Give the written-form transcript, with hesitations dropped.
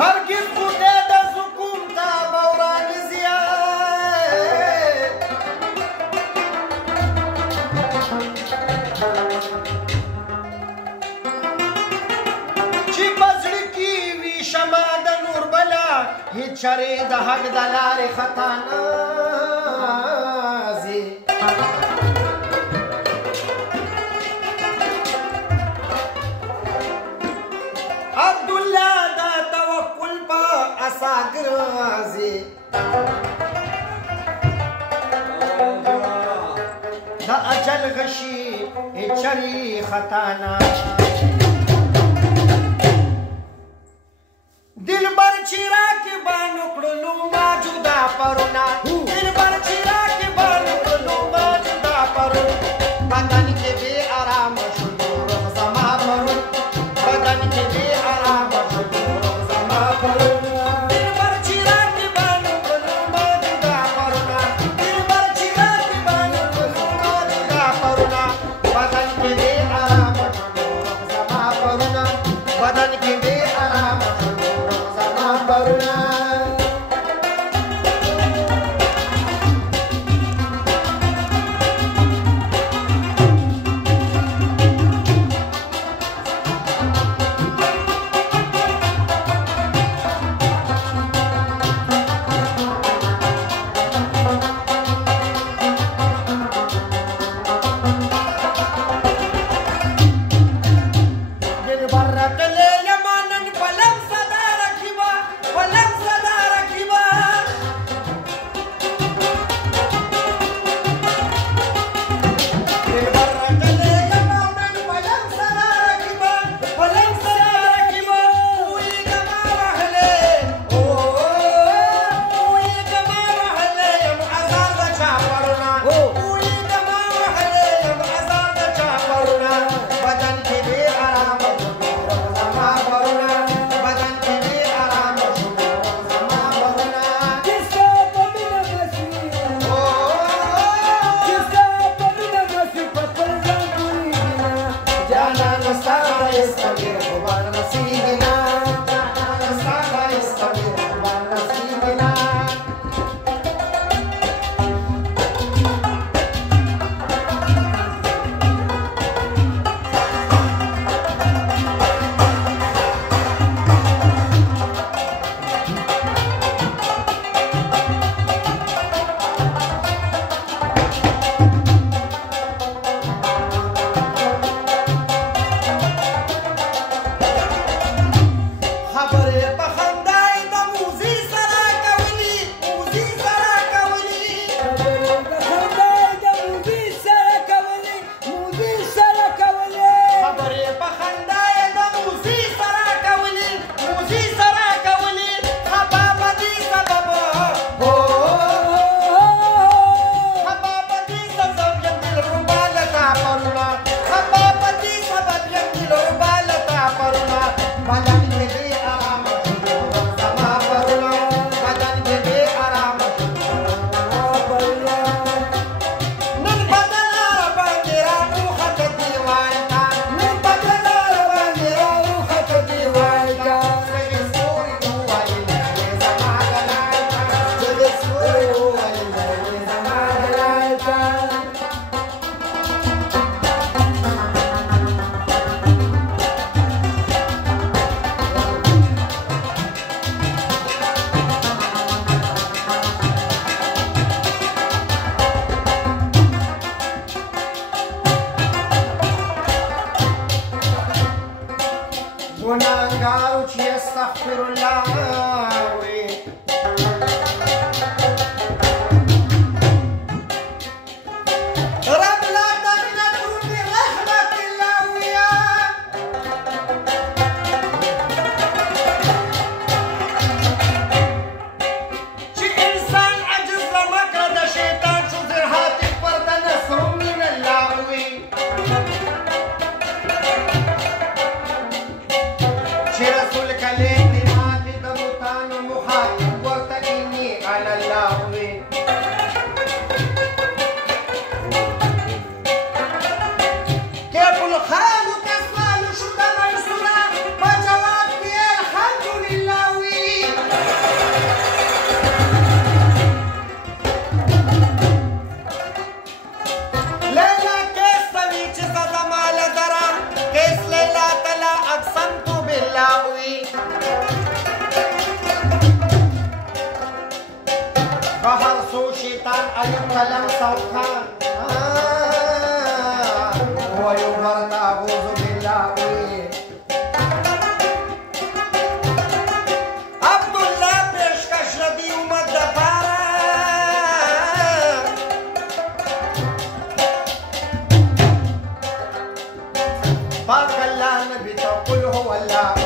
هرگز خودی د سکون ته به ورانیزیه چې په زړه کې وي شمع د نور بله هېڅ چارې د حق د لارې خطا نه ځي عبدالله د توکل په اساګر ځي د اجل غشي هېڅ چارې خطا نه دلبر چې راکبانو کړلو ما جدا پرونه دلبر چې راکبانو کړلو ما جدا پرون بدن کې بې آرامه شو روح زما پرون بدن کې بې آرامه شو روح زما پرون دلبر چې راکبانو کړلو ما جدا پرونه دلبر چې راکبانو کړلو ما جدا پرونه بدن کې بې آرامه شو روح زما پرونه بدن کې بې آرامه شو استغفر الله رب لا تقنطوا من رحمة الله چې انسان عجز لمکر د شیطان شو زرحات پر د نصر من الله وي چې رسول کلیم دی ماتې د بوتانو مخاطب ورته اني علی الله وي كيف الحال كسوال شو د منصوره په جواب کې الحمد لله وي أيوب كلام سوكان ويبرد أعوذ بالله عبد الله پیشکش ندی اومد دپاره پاک الله نبی تو قل هو الله